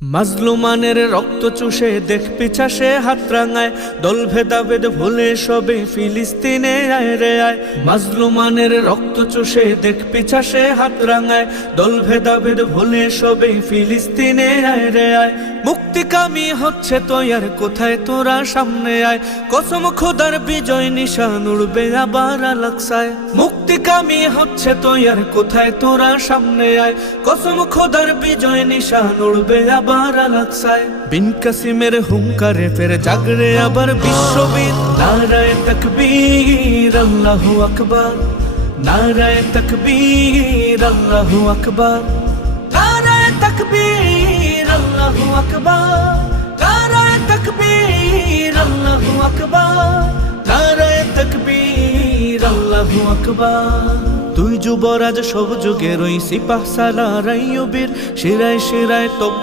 মাজলুমানের রক্ত চুষে দেখ পিছাসে হাত রাঙায়, দল ভেদাভেদ ভুলে সবে ফিলিস্তিনে আয় রে আয়। মাজলুমানের রক্ত চুষে দেখ পিছাসে হাত রাঙায়, দল ভেদাভেদ ভুলে সবে ফিলিস্তিনে আয় রে আয়। মুক্তিকামী হচ্ছে তৈয়ার, কোথায় তোরা সামনে আয়। কসম খোদার বিজয় নিশান উড়বে আবার আলাকসায়। মুক্তিকামী হচ্ছে তৈয়ার, কোথায় তোরা সামনে আয়। কসম খোদার বিজয় নিশান উড়বে আবার আলাকসায়। বিন কাসিমের হুঙ্কারে ফের জাগরে আবার বিশ্ববীর। নারায়ে তাকবীর আল্লাহু আকবার, নারায়ে তাকবীর আল্লাহু আকবার, নারায়ে তাকবীর আল্লাহু আকবার, নারায়ে তাকবীর আল্লাহু আকবার, নারায়ে তাকবীর আল্লাহু আকবার। তুই যুবরাজ সব যুগের ওই সিপাহ সালার আইয়ুবীর, শিরায় শিরায় তো